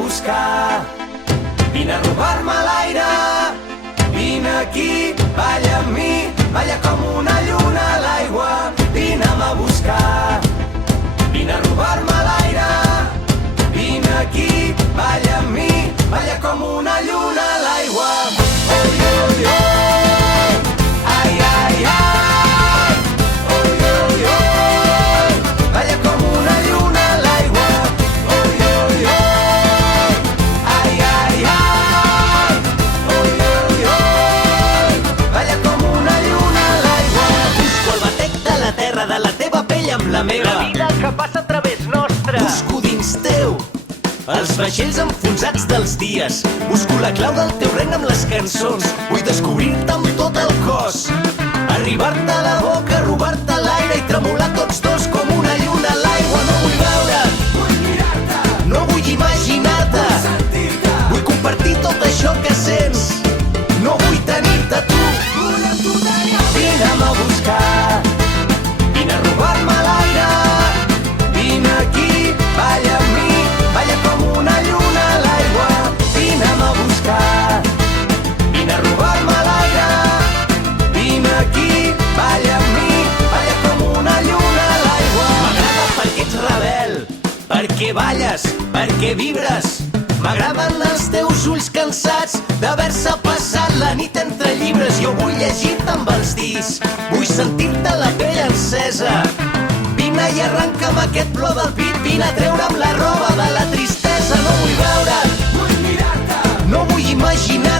buscar. Vine a robar-me l'aire, vine aquí, balla amb mi, balla com una lluna a l'aigua. Vine'm a buscar, vine a robar-me l'aire, vine aquí, balla amb mi, balla com una lluna a l'aigua. Oi, oi, oi, ai, ai, ai, oi, oi, oi, balla com una lluna a l'aigua. Oi, oi, oi, ai, ai, ai, oi, oi, oi, balla com una lluna a l'aigua. Busco el batec de la terra, de la teva pell amb la meva. La vida que passa a través nostre. Busco dins teu els vaixells enfonsats dels dies. Busco la clau del teu regne amb les cançons. Vull descobrir-te amb tot el cos, arribar-te a la boca, robar-te l'aire i tremolar tots dos com una lluna a l'aigua. No vull veure't, vull mirar-te, no vull imaginar-te, vull sentir-te, vull compartir tot això que sents. No vull tenir-te tu, vull amb tu tenir. Vine'm a buscar, vine a robar-me l'aire, vine aquí, balla amb mi, balla com una lluna a l'aigua. Vine'm a buscar, vine a robar-me l'aire, vine aquí, balla amb mi, balla com una lluna a l'aigua. M'agrada perquè ets rebel, perquè balles, perquè vibres. M'agraden els teus ulls cansats d'haver-se passat la nit entre llibres. Jo vull llegir-te amb els dits, vull sentir-te la pell encesa. Vine i arrenca'm aquest plor del pit, vine a treure'm la roba de la tristesa. No vull veure't, vull mirar-te, no vull imaginar